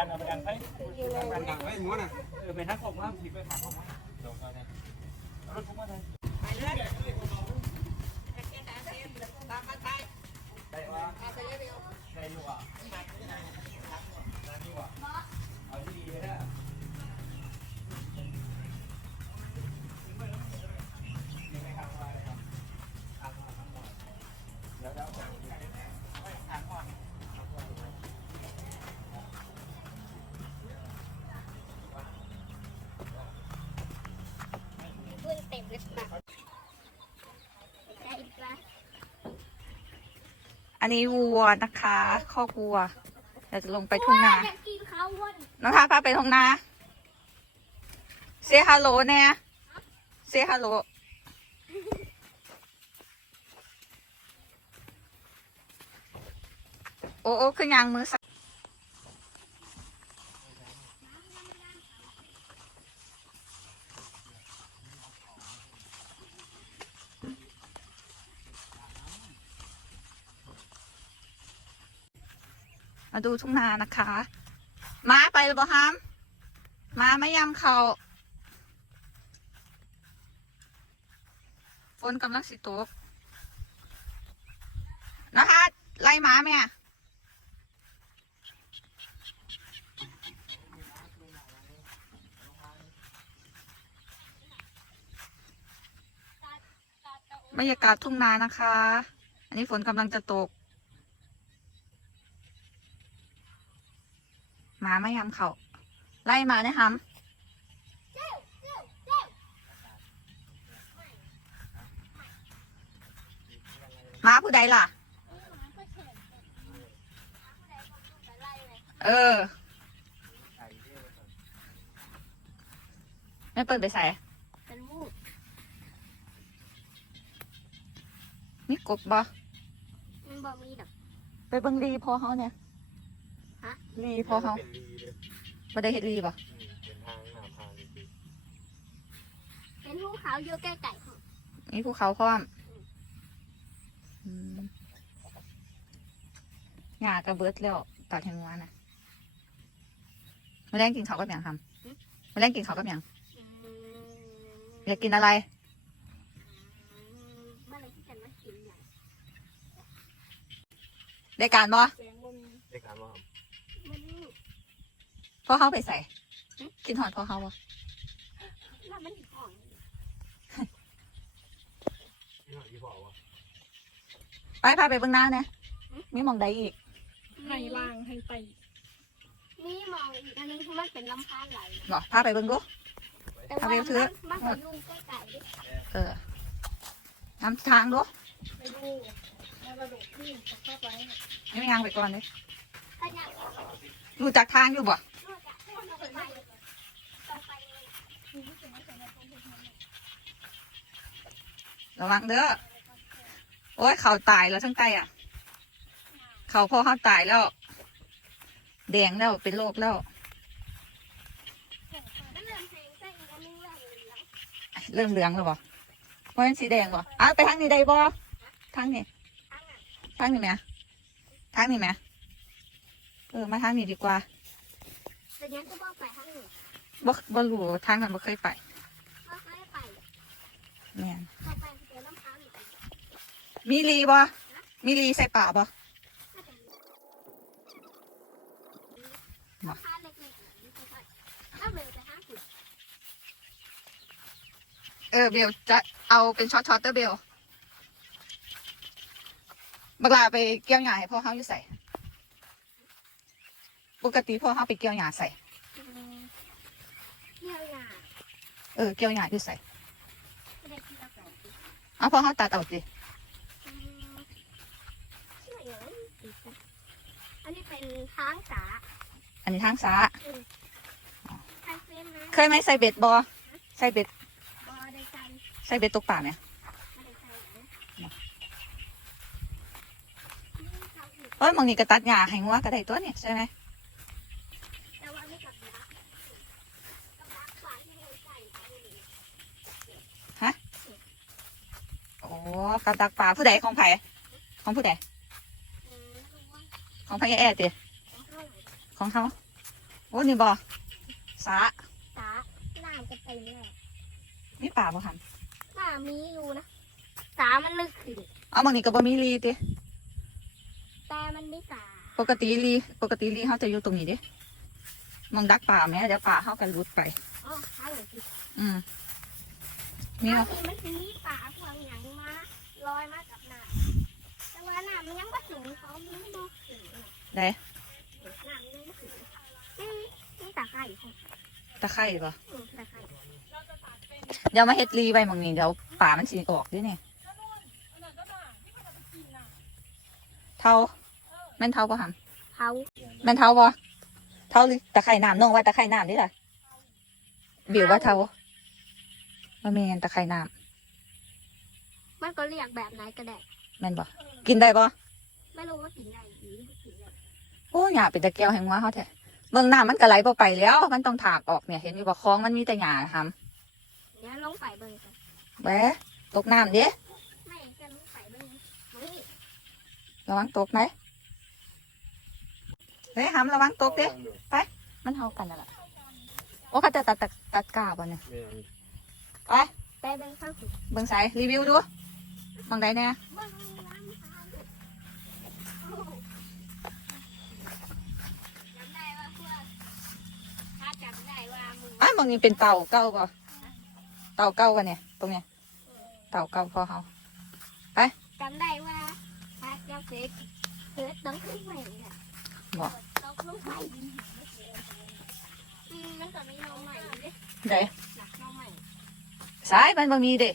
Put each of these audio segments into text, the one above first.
ปันเอาไปดังไปมันดังไว้หมูน่ะเออไปทักของว่าผิดไปถามของว่าเดี๋ยวก่อนนะรถทุกมาเลยได้ว่าได้อยู่อะนี่ว่ะ อันนี้วัวนะคะคอกวัวเราจะลงไปทุ่งนา อยากกินข้าววันน้องพาพาไปทุ่งนาเซฮัลโหลเนี่ยเซฮัลโหลโอ้โอ้ขึ้นยางมือสั่ มาดูทุ่งนานะคะมาไปหรือเปล่าฮามมาไม่ยำเขาฝนกำลังสิตกนะคะไล่มาไหมอะบรรยากาศทุ่งนานะคะ อันนี้ฝนกำลังจะตก หมาไม่ยำเขาไล่มาเนี่ยฮัมหมาผู้ใดล่ะ เออไม่เปิดไปใส่เป็นมูกมีกบบ่มันบอกมีดอกไปเบิ่งรีพอเขาเนี่ยฮะ รีพอเขาเป็นดีเลยบ่ได้เห็ดรีบ่เป็นทางหน้าพางจริงเป็นภูเขาอยู่ใกล้ไก่ของมีภูเขาพร้อมอืมหญ้ากระเบิดแล้วตัดแหงวานะมาแรงกินข้าวกับหยังทำมาแรงกินข้าวกับหยังอืมอยากกินอะไรเมื่อไรที่จะมากินอย่าง ได้การบ่ได้การว่ามัน พ่อเขาไปใส่กินหอดพ่อเขาบ่ว่ามันอีกของที่หน่อยที่บอกว่าไปพาไปเบิ่งหน้าเนี่ยมีหมองใดอีกให้ล่างให้ไตมีมองอีกอันนึงที่มันเป็นลำพานไหลบ่พาไปเบิ่งดูแต่เอาว่าไปเถอะมันก็ยุ่งใกล้ไก่ดิเออน้ำทางดูไปดูแล้วกระโดดขึ้นเข้าไปไม่มีทางไปก่อนเลยถ้าอยากรู้จักทางอยู่บ่ ระวังเด้อ โอ้ย เขาตายแล้วทั้งไตอะ เขาพ่อเขาตายแล้ว แดงแล้วเป็นโรคแล้วเริ่มแห้งใส่อีกอันนึงเหลืองเริ่มเหลืองแล้วบ่เพราะฉะนั้นสีแดงบ่อ้าวไปทางนี้ได้บ่ทางนี้ ทางนี้ไหมทางนี้ไหมเออ มาทางนี้ดีกว่า แต่ยังก็บอกไปทั้งหนึ่งบ่บ่รู้ทางนั้นบ่เคยไปก็เคยไปแม่นเข้าไปเจอลำพานหนึ่งมีรีบ่มีรีใส่ป่าบ่ลำพานเล็กๆนี่ค่อยๆถ้าเร็วจะห้าสิบเออเบลจะเอาเป็นช็อตช็อตเตอร์เบลบักลาไปเกี่ยวหญ้าให้พ่อเฮาอยู่ใส่ ปกติพ่อเฮาไปเกี่ยวหญ้าใส่เที่ยวหนาเออเกี่ยวหญ้าอยู่ใส่ไม่ได้ที่เราไปเอาพ่อเฮาตัดเอาสิอืมชื่ออะไรนะอันนี้เป็นช้างจ๋าอันนี้ทางซ้าไทยเฟนนะเคยไหมใส่เบ็ดบ่ใส่เบ็ดบอได้ใจใส่เบ็ดตกป่าเนี่ยไม่ได้ใจนะนี่เขาอีกเอ้ยหมองนี้ก็ตัดหญ้าให้งัวก็ได้ตัวเนี่ยใช่ไหม แต่ว่าไม่กับรักกับรักฝ่ายที่ไม่ใจเขาเลย โอ้กับดักป่าผู้ใดของไผของผู้ใดอืมรู้ว่าของไผแอดติเขาเท่าไหร่ของเขาโอ้นี่บ่สาตาน้ำจะเต็มเลยมีป่าบ่หันน้ำมีอยู่นะตามันลึกขึ้นเอาบางนี้ก็บ่มีรีติแต่มันไม่ตาปกติรีปกติรีเขาจะอยู่ตรงนี้เดิมองดักป่าแม่เดี๋ยวป่าเขากันรุดไปอ๋อข้างหลังสิอืมนี่อัเนาะนนี้มันคือมีป่าพวงหยังมา ลอยมากับน้ำแต่ว่าน้ำมันยังไม่ถึงเขามันไม่บอกถึงได้น้ำยังไม่ถึงอืมนี่ตาไข่ค่ะตะไคร่บ่อืมตาไข่เดี๋ยวมาเฮ็ดรีไว้หมองนี้เดี๋ยวป่ามันสิออกเดิเนี่ยเท่าแม่นเท่าบ่หันเขาแม่นเท่าบ่เท่าหรือตะไคร่น้ำน้องว่าตะไคร่น้ำดิล่ะบิวว่าเท่าว่าแม่นตะไคร่น้ มันก็เรียกแบบไหนก็ได้ำแม่นบ่กินได้บ่ไม่รู้ว่ากินได้หรือไม่กินได้โอ้หญ้าเป็นตะแก้วแห่งว่าเฮาแท้เบิ่งน้ำมันก็ไหลบ่ไปแล้ว มันต้องถากออกเนี่ย เห็นอยู่บ่คลองมันมีแต่หญ้านะครับเดี๋ยวลงไปเบิ่งกันแหวะตกน้ำเด้ไม่จะลงไปเบิ่งนี่ระวังตกไหมเฮ้ยหำระวังตกเด้มันเฮากันนั่นล่ะโอ้เขาจะตัดตัดตัดกาบ่เนี่ยแม่นไปเบิ่งข้างสุดเบิ่งสายรีวิวดู มองใดเนี่ยเบิ่งน้ำทางจำได้ว่าพวกถ้าจำได้ว่ามึงอ้าวมองนี้เป็นเต่าเก่าป่ะเต่าเก่ากันเนี่ย ตรงเนี้ย เต่าเก่าพอเฮาจำได้ว่าถ้าเจ้าเสกเกิดต้องขึ้นไปเนี่ยบ่ต้องลงไปอืมมันก็มีน้องใหม่อยู่ดิไดหลักน้องใหม่สายมันบ่มีเด้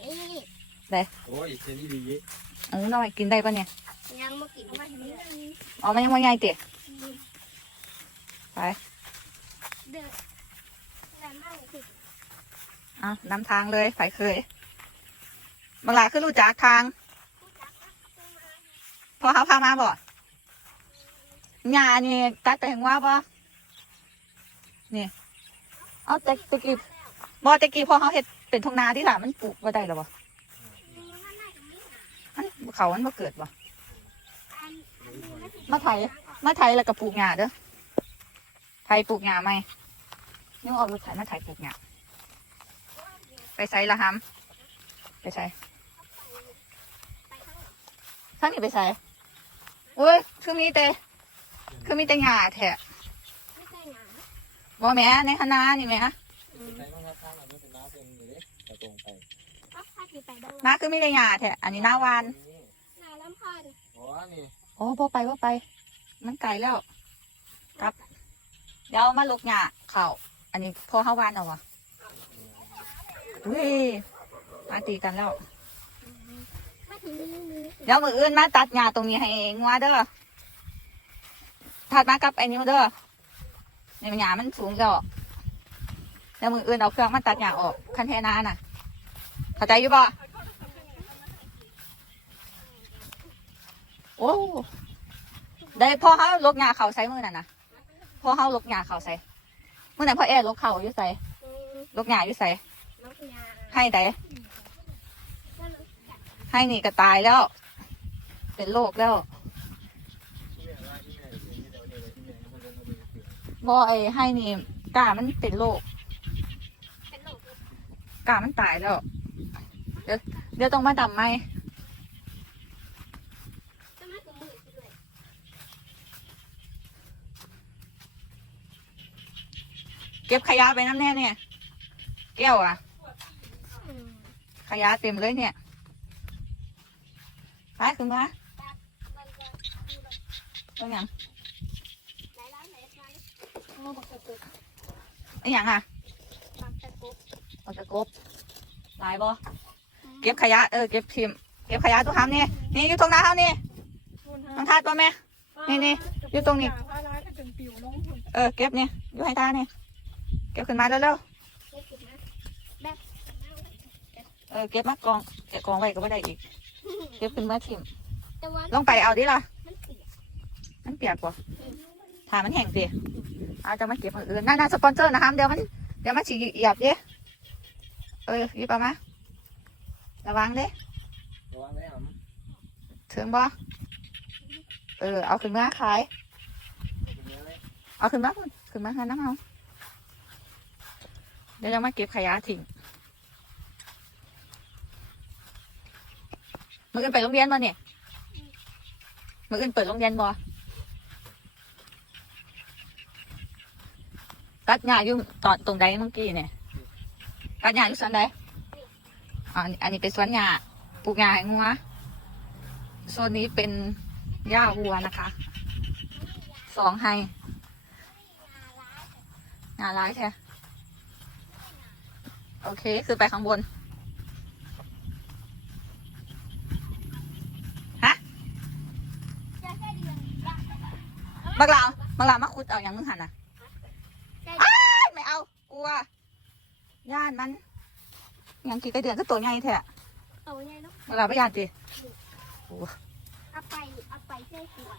นี่ โอ้ยเจนี่ดีเออน้อยกินได้ปะเนี่ยยังมากินมาเรื่อยอ๋อมันยังไม่ใหญ่เตะไปเดินแต่ไม่ถึงอะนำทางเลยไปเคยบางหลายคือรู้จักทางพอเขาพามาบ่หญ้านี่ตัดไปถึงว่าบ่นี่เอาแต่ตะกี้บ่ตะกี้พอเขาเฮ็ดเป็นทุ่งนาที่ล่ะมันปลูกบ่ได้หรอบ่ มันน่าจะมี มัน เขามันบ่เกิดบ่อันอันนี้นะมาไถมาไถแล้วก็ปลูกหญ้าเด้อไถปลูกหญ้าไหมนี่เอารถไถมาไถปลูกหญ้าไปใส่ละฮัมไปใส่ไปข้างหลังท่านนี่ไปใส่โอ้ยคือมีแต่คือมีแต่หญ้าแท้ไม่ใช่หนาบ่แม่ในคณะนี่แม่ใช้บ้างครับข้างหลังมันเป็นน้ำเป็นอย่างนี้จะตรงไปก็พาที่ไปเดินนาคือมีแต่หญ้าแท้อันนี้หน้าวานหนาลำพ โอ้นี่อไปบ่ไป มันไกลแล้วครับ เดี๋ยวมาลูกหญ้าเข้าอันนี้พอเฮาวานเอาวะอุ้ยมาตีกันแล้ว เดี๋ยวมืออื่นมาตัดหญ้าตรงนี้ให้งัวเด้อถัดมากับไอ้นิ้วเด้อในหญ้ามันสูงแล้วเดี๋ยวมืออื่นเอาเครื่องมาตัดหญ้าออกคันแทนาน่ะเข้าใจอยู่บ่ โอ้ได้พอเขาลกหญ้าเขาใส่มือนั่นนะพ่อเขาลกหญ้าเขาใส่มือไหนนพ่อแอร์ลกเขาอยู่ใส่ลกหญ้าอยู่ใส่ให้แต่ให้นี่ก็ตายแล้ว เป็นโรคแล้วที่เดี๋ยวเนี่ยที่แม่มันลงมาดูเสือบ่ไอ้ให้นี่กามันเป็นโรคเป็นโรคกามันตายแล้ว เดี๋ยวเดี๋ยวต้องมาดำไหม จะมาถึงมือเลย เก็บขยะไปน้ำแน่เนี่ยแก้วอะขยะเต็มเลยเนี่ยไปขึ้นมาต้องไหนร้านไหนร้านโอ้บักกะกุกไอ้อย่างอะบางตะกุกเอาจะกบหลายบ่เก็บขยะเออเก็บทิมเก็บขยะตัวทำนี่นี่อยู่ตรงหน้าเขานี่คุณฮะน้องทาดป่ะแม่นี่นี่อยู่ตรงนี้ เออเก็บเนี่ยอยู่ให้ตาเนี่ย เก็บขึ้นมาเร็วเก็บถึงนะแบบๆเออเก็บมากองเก็บกองไว้ก็ไม่ได้อีก เก็บขึ้นมาทิมแต่ว่าลงไปเอาดิล่ะมันเปียกมันเปียกกว่าถามันแห้งสิเอาจะมาเก็บคนอื่นน่าน่าสปอนเซอร์นะครับเดี๋ยวมันเดี๋ยวมันฉีเหยียบดิเออหยิบเอามาระวังเด้ระวังได้หรอถึงบ่เออเอาขึ้นมาขายเป็นเนื้อเลยเอาขึ้นมาคุณขึ้นมาหาน้ำเอา เดี๋ยวจะมาเก็บขยะทิ้งมืออื่นไปโรงเรียนบ่เนี่ยมืออื่นเปิดโรงเรียนบ่ตัดหญ้าอยู่ตอนตรงใดเมื่อกี้เนี่ยตัดหญ้าอยู่ส่วนใดอ่าอันอันนี้เป็นสวนหญ้าปลูกหญ้าให้งัวโซนนี้เป็นหญ้าวัวนะคะ สองให้งานร้ายแท้ โอเคคือไปข้างบนจะแค่เดือนละบักลาวบักลาวมาคุดเอาอย่างมึงหันนะจะอ้ายไม่เอากลัวย่านมันยังกี่กระเดือนก็ตัวใหญ่แท้เอาไงเนาะบักลาวไม่ย่านจีเอาไปเอาไปใส่ขวด